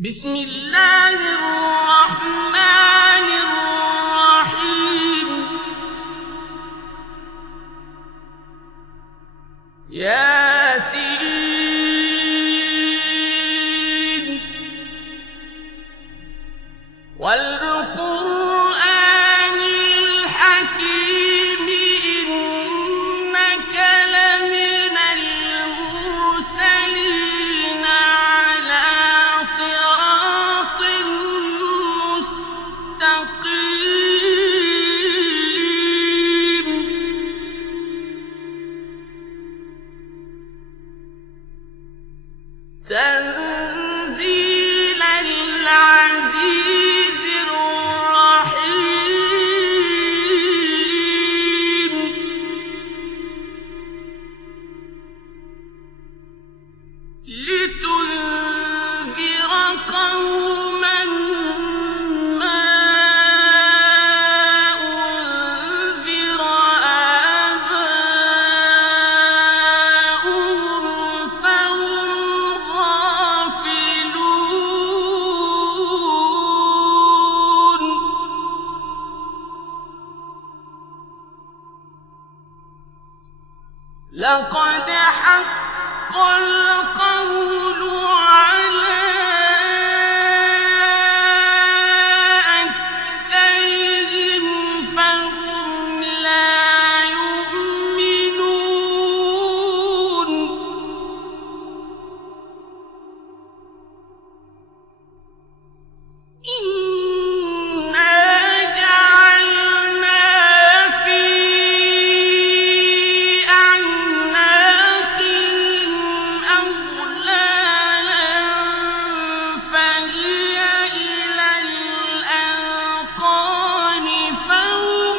بسم الله الرحمن الرحيم. ياسين والقرآن الحكيم إنك لمن المرسلين على صراط مستقيم. تنزيل العزيز الرحيم. لتنذر قوما ما أنذر آباؤهم فهم غافلون. لقد حق القول على أكثرهم فهم لا يؤمنون. إنا جعلنا في أعناقهم أغلالا فهي إلى الأذقان فهم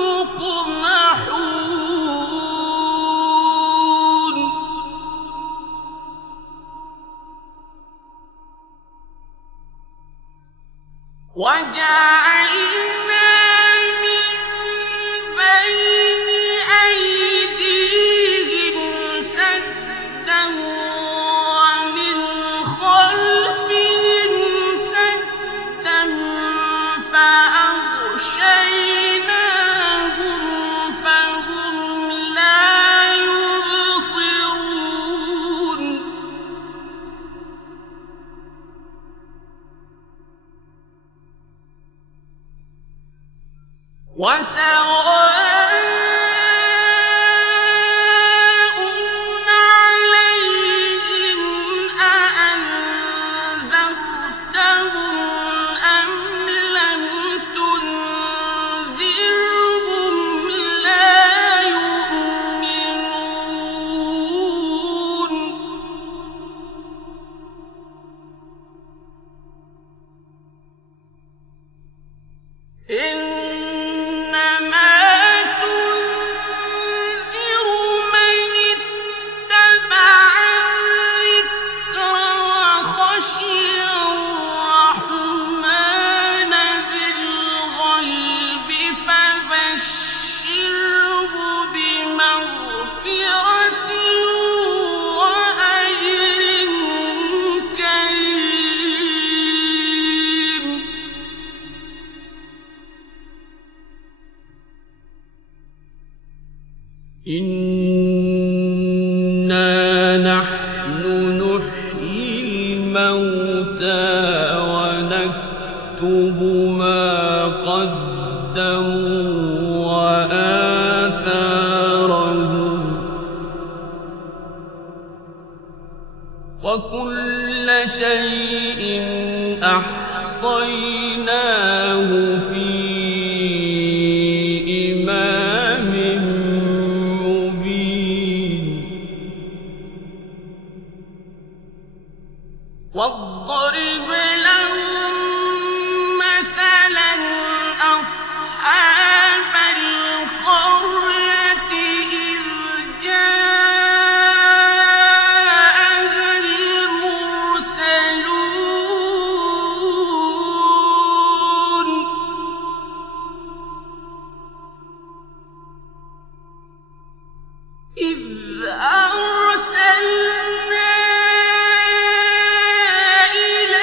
مقمحون. وجعلنا من بين أيديهم سدا ومن خلفهم سدا فأغشيناهم فهم لا يبصرون. وسواء عليهم أأنذرتهم أم لم تنذرهم لا يؤمنون. إنما تنذر من اتبع الذكر وخشي الرحمن بالغيب فبشره بمغفرة وأجر كريم. إنا نحن نحيي الموتى ونكتب ما قدموا وآثارهم وكل شيء أحصيناه في إمام مبين. واضرب لهم مثلا أصحاب القرية إذ جاءها المرسلون. إذ أرسلنا إلى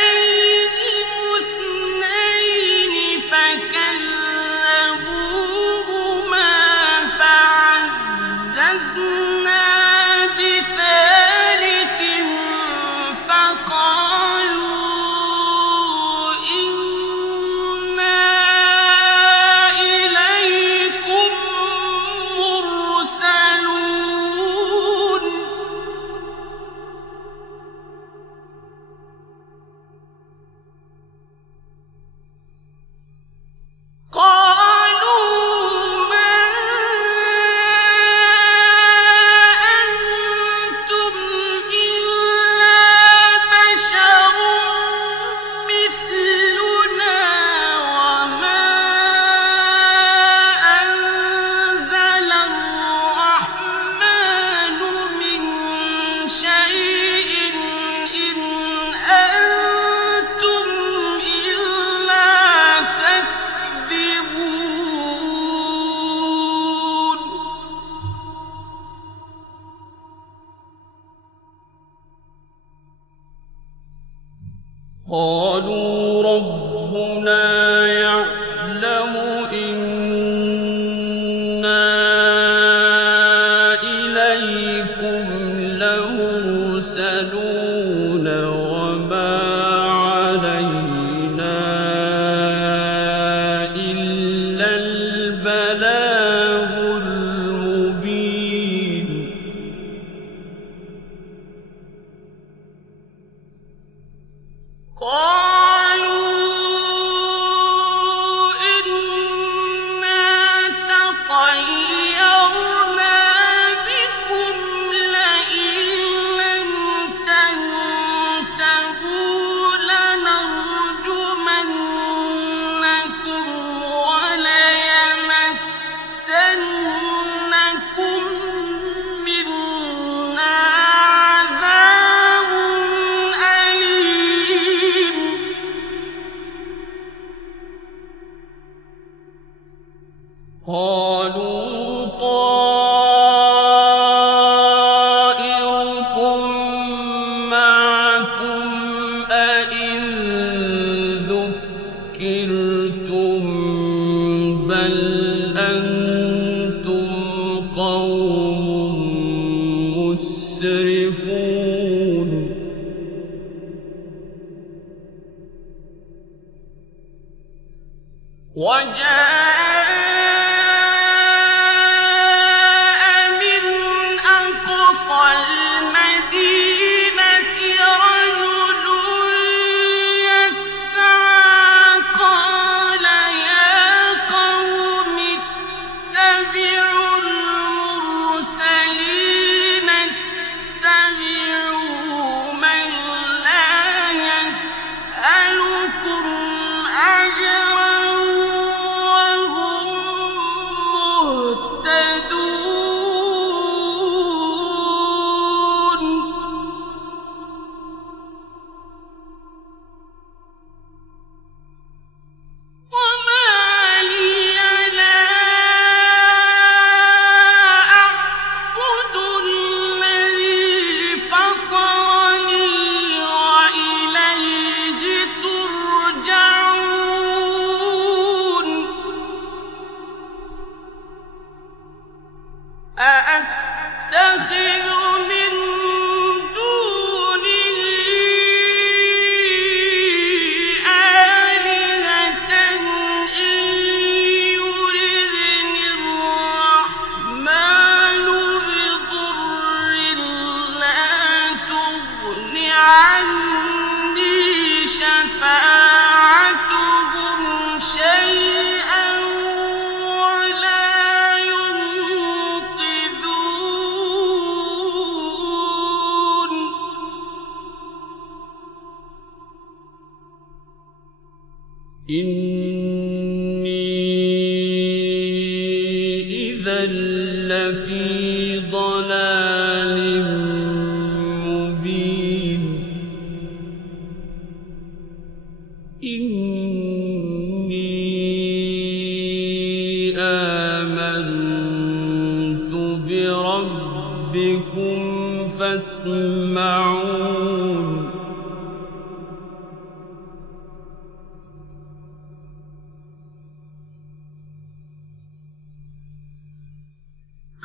قالوا ربنا يعلم إنا إليكم لمرسلون وما علينا إلا البلاغ المبين قالوا إنا تطيرنا بكم لئن لم تنتهوا لنرجمنكم وليمسنكم منا عذاب أليم قالوا طائركم معكم أئن ذكرتم بل أنتم قوم مسرفون وجاء من أقصى المدينة رجل يسعى قال يا قوم اتبعوا المرسلين اتبعوا من لا يسألكم أجرا وهم مهتدون وما لي لا أعبد الذي فطرني وإليه ترجعون أأتخذ من دونه آلهة إن يردني الرحمن بضر لا تغن عني شفاعتهم شيئا ولا ينقذون إني إذا لفي ضلال مبين إني آمنت بربكم فاسمعون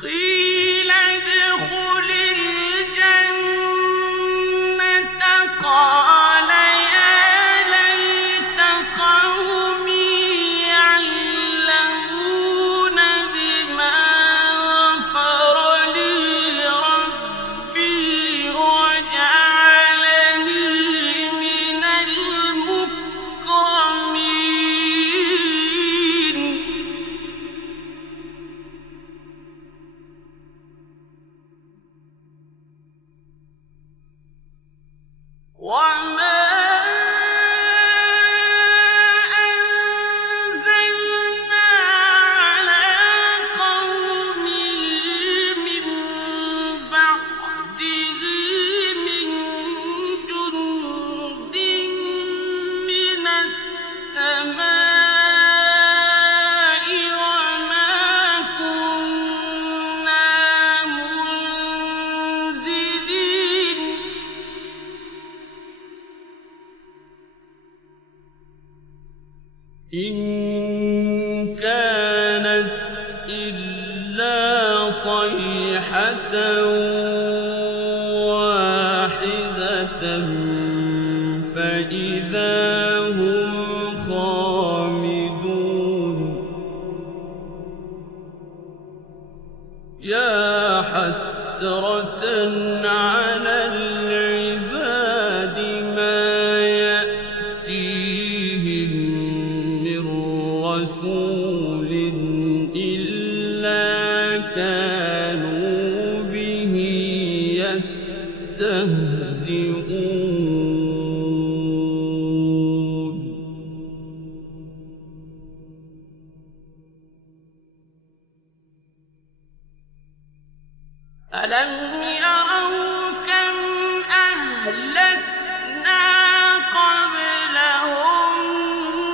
قيل ادخل الجنة قال يا ليت قومي يعلمون بما غفر لي ربي وجعلني من المكرمين وما أنزلنا على قومه من بعده من جند من السماء وما كنا منزلين إن كانت إلا صيحة واحدة فإذا هم خامدون يا حسرة على العباد ما يأتيهم من رسول إلا كانوا به يستهزئون ألم يروا كم أهلكنا قبلهم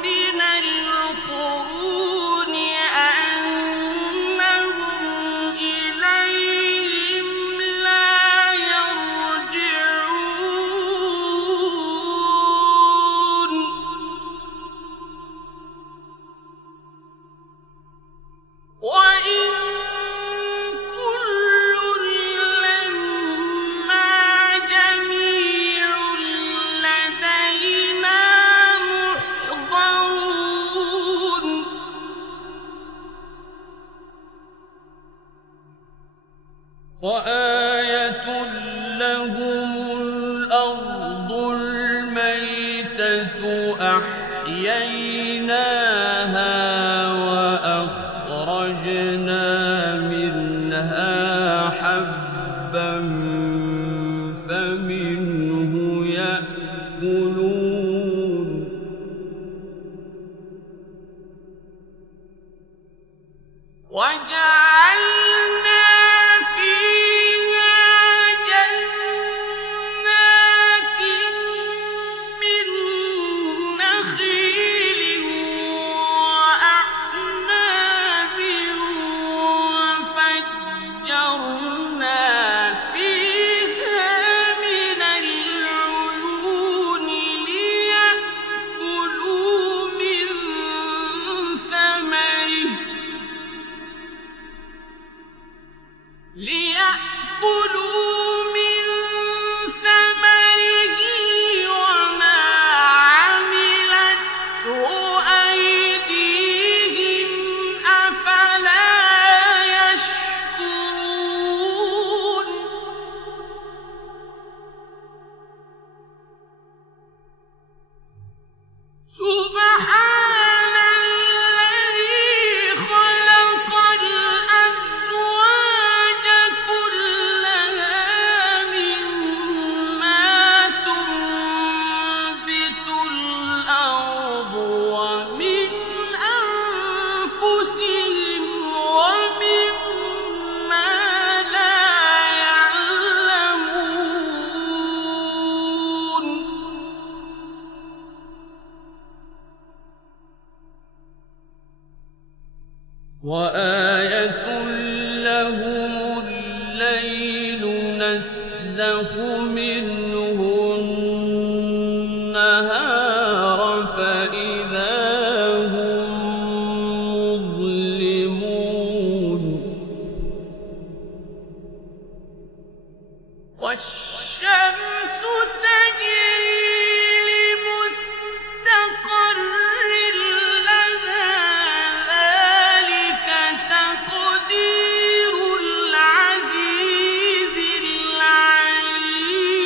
من القرون أنهم إليهم لا يرجعون وإن كل لما جميع لدينا محضرون وآية لهم الأرض الميتة أحييناها وأخرجنا منها حبا فمنه يأكلون وجعلنا فيها جنات من نخيل وأعناب وفجرنا فيها من العيون ليأكلوا من ثمره وما عملته أيديهم أفلا يشكرون سبحان الذي خلق الأزواج كلها مما تنبت الأرض ومن أنفسهم ومما لا يعلمون وآية لهم الليل نسلخ منه النهار فإذا هم مظلمون والشمس تجري لمستقر لها ذلك تقدير العزيز العليم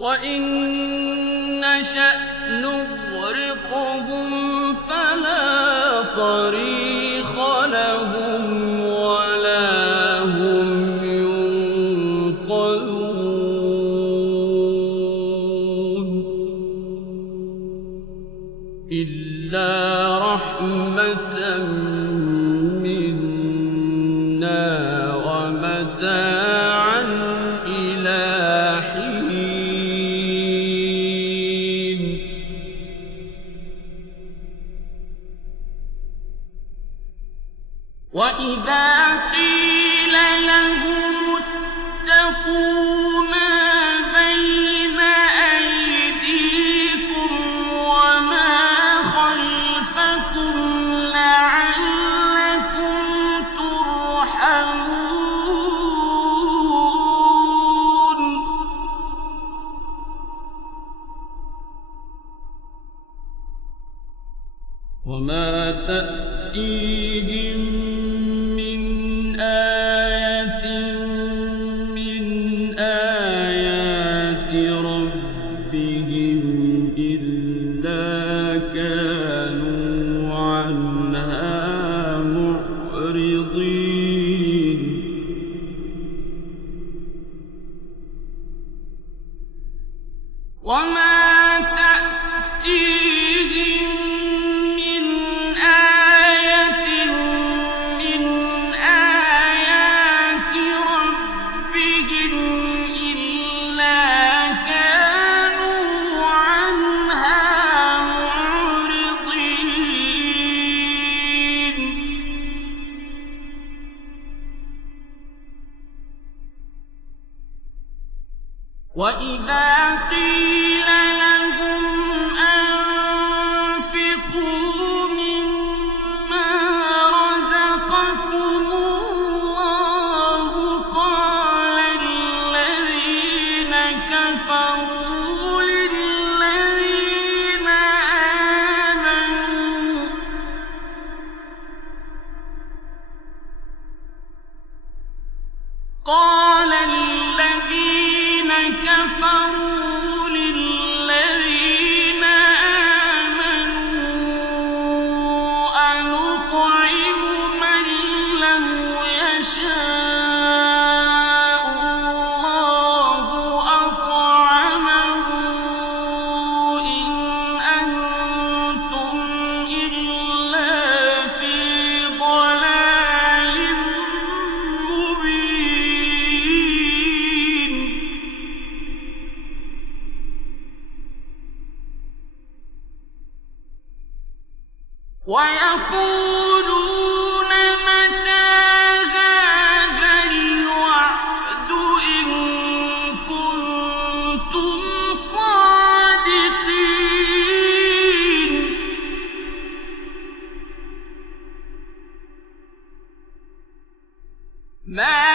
وإن نشأ نغرقهم فلا صريخ لهم ولا هم ينقذون إلا رحمة منا ومتاعا إلى حين وإذا قيل لهم اتقوا ما بين أيديكم وما خلفكم لعلكم ترحمون وما تأتيهم من آية من آيات ربهم إلا كانوا عنها معرضين وما تأتيهم من آية من آيات ربهم إلا كانوا عنها معرضين وإذا قيل لهم أنفقوا مما رزقكم الله قال الذين كفروا للذين آمنوا قال الذين كفروا للذين آمنوا أنطعم من لو يشاء الله أطعمه إن أنتم إلا في ضلال مبين ويقولون متى هذا الوعد إن كنتم صادقين ما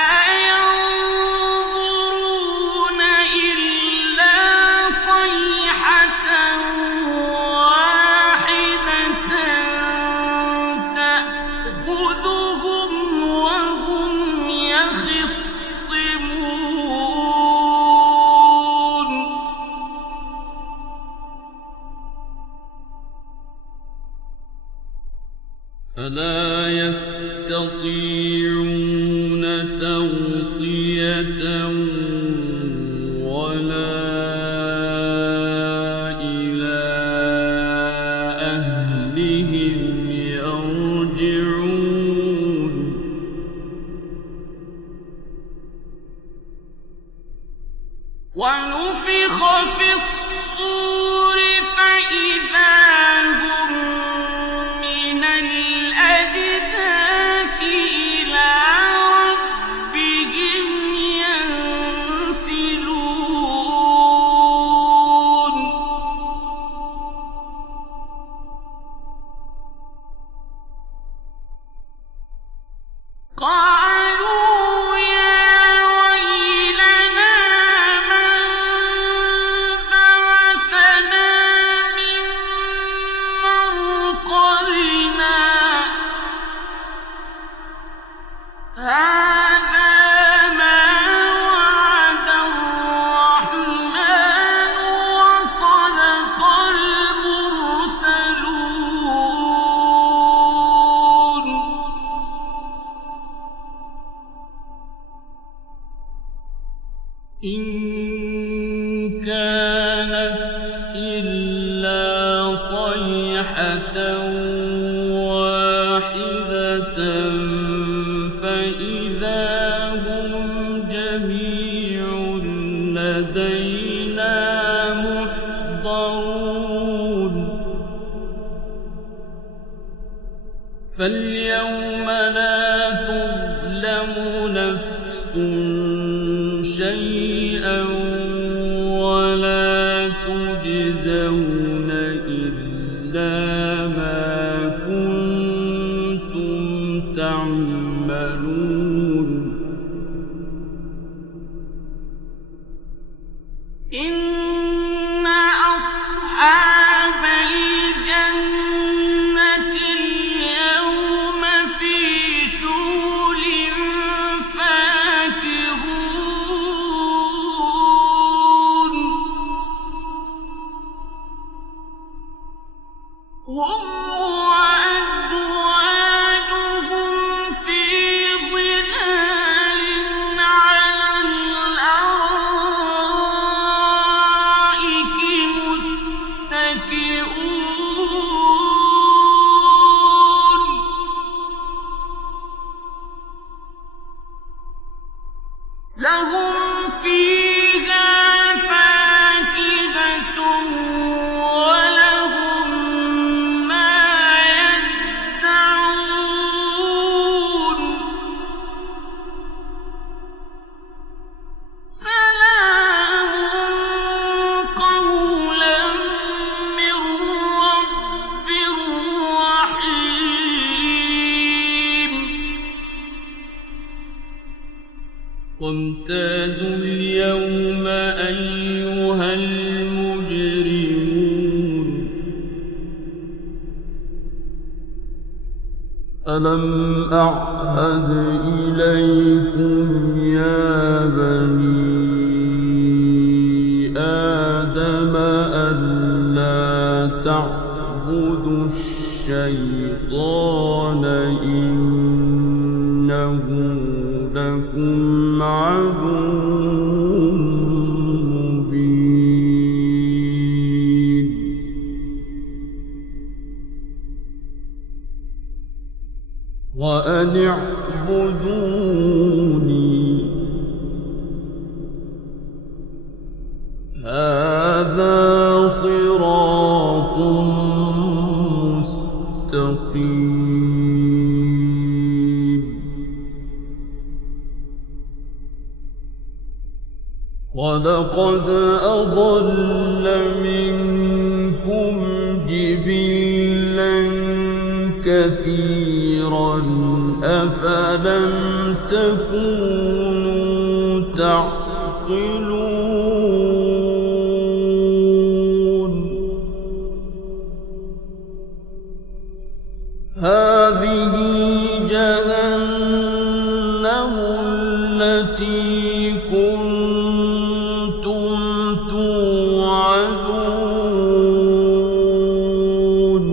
ينظرون إلا صيحة واحدة تأخذهم وهم يخصمون فلا يستطيعون توصية ولا إلى أهلهم يرجعون ونفخ في الصور فإذا هم من الأجداث إلى ربهم ينسلون قالوا يا ويلنا من بعثنا من مرقدنا هذا ما وعد الرحمن إن كانت إلا صيحة واحدة فإذا هم جميع لدينا محضرون فاليوم لا تظلم نفس شيئا ولا تجزون إلا ما كنتم تعملون إن أصحاب الجنة اليوم في شغل فاكهون هم وأزواجهم في ظلال على الأرائك متكئون لهم فيها فاكهة ولهم ما يدعون سلام قولا من رب رحيم وامتازوا اليوم أيها المجرمون ألم أعهد إليكم يا بني آدم ألا تعبدوا الشيطان إنه لكم عدو مبين وأن اعبدوني هذا صراط مستقيم ولقد أضل منكم جبلا كثيرا أفلم تكونوا تعقلون هذه جهنم التي كنتم توعدون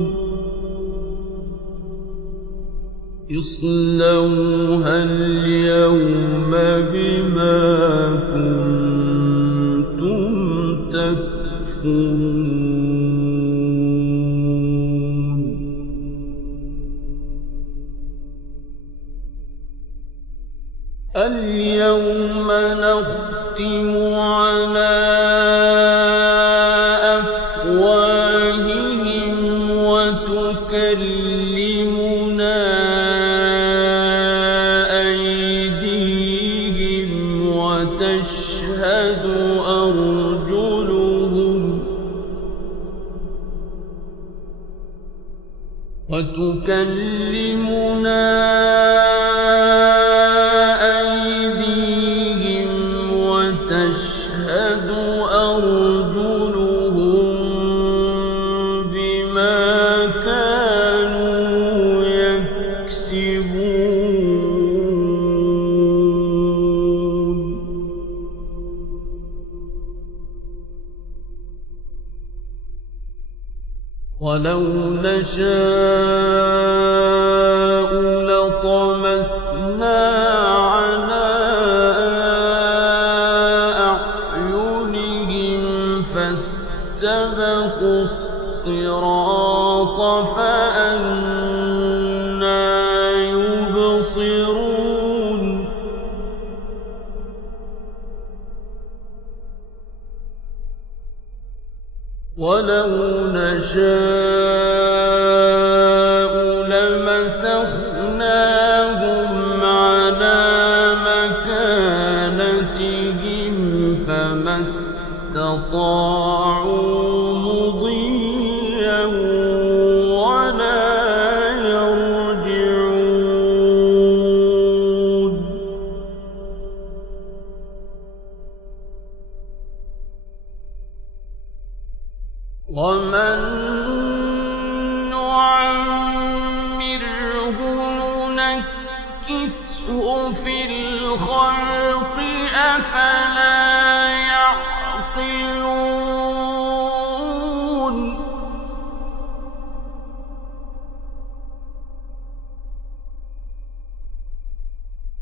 اصلوها اليوم بما كنتم تكفرون اليوم نختم على أفواههم وتكلمنا أيديهم وتشهد أرجلهم وتشهد أرجلهم بما كانوا يكسبون ولو نشاء لطمسنا على أعينهم ولو نشاء لمسخناهم على مكانتهم فما استطاعوا مضيا ولا يرجعون ومن نعمره ننكسه في الخلق أفلا يعقلون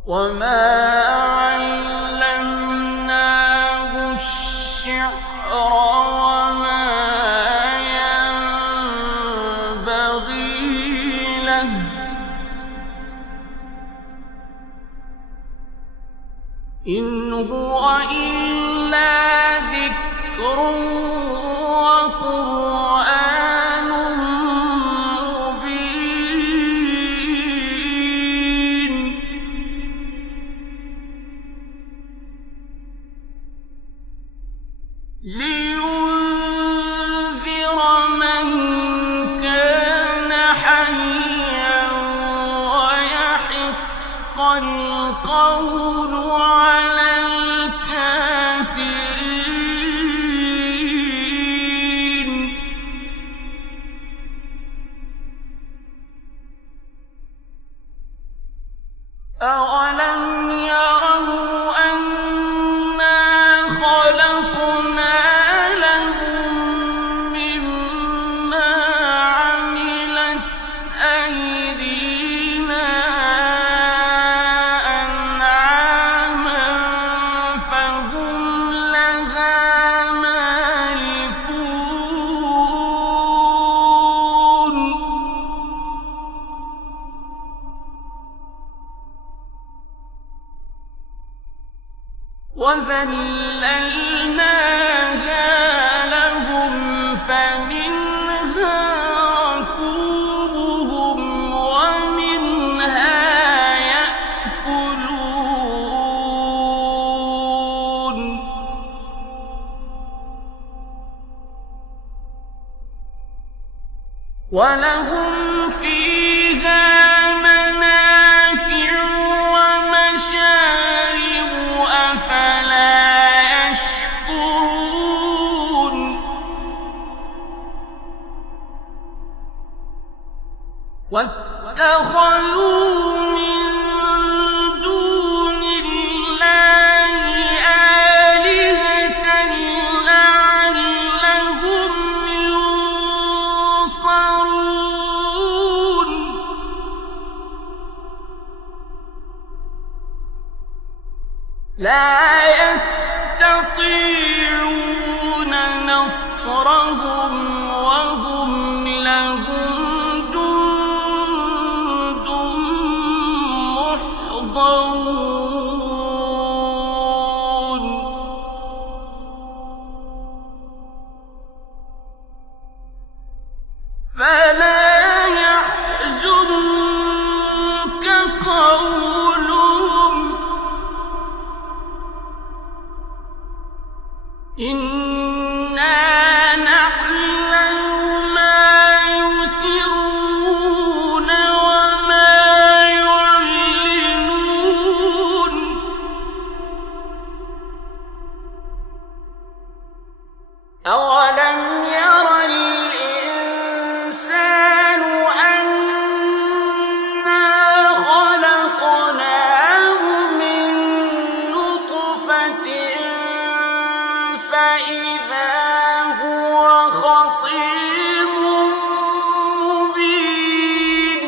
وما علمناه الشعر وما ينبغي له إن هو إلا ذكر وقرآن مبين لينذر من كان حيا ويحق القول على الكافرين أولم يروا أنا خلقنا لهم مما عملت أيدينا أنعاما فهم لها مالكون وذللناها لهم فمنها ركوبهم ومنها يأكلون ولهم فيها منافع ومشارب أفلا يشكرون واتخذوا من دون الله آلهة لعلهم ينصرون لا يستطيعون نصرهم وهم لهم جند محضرون فلا يحزنك قولهم إنا نعلم ما يسرون وما يعلنون أولم ير الإنسان أنا خلقناه من نطفة فإذا هو خصيم مبين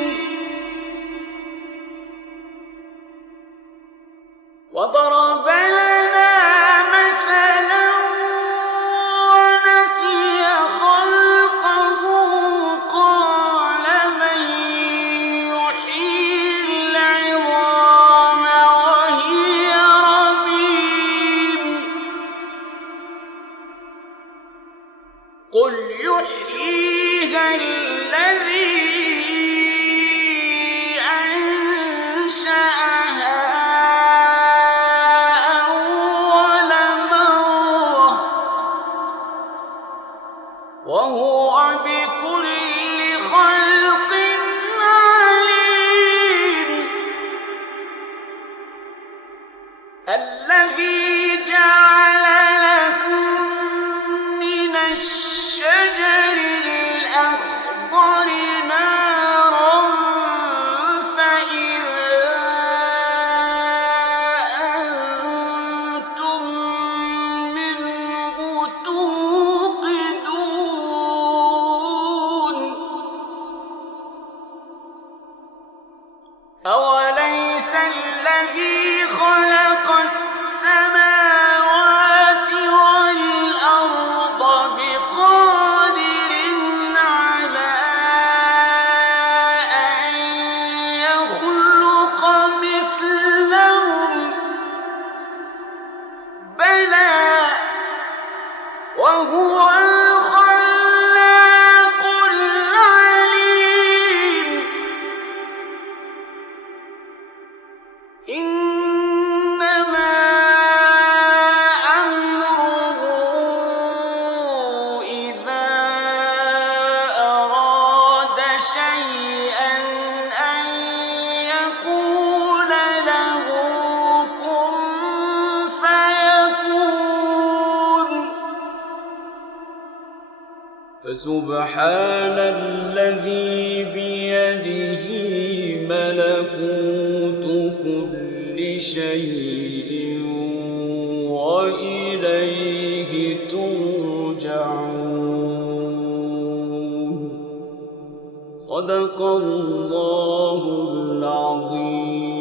وضرب لنا مثلا ونسي خلقه قال من يحيي العظام وهي رميم قل الذي جعل لكم من الشجر الأخضر نارا فإذا أنتم منه توقدون أوليس الذي خلق السماوات والأرض بقادر على أن يخلق مثلهم بلى وهو الخلاق العليم إنما أمره إذا أراد شيئا أن يقول له كن فيكون فسبحان الذي بيده ملكوت كل شيء وإليه ترجعون صدق الله العظيم.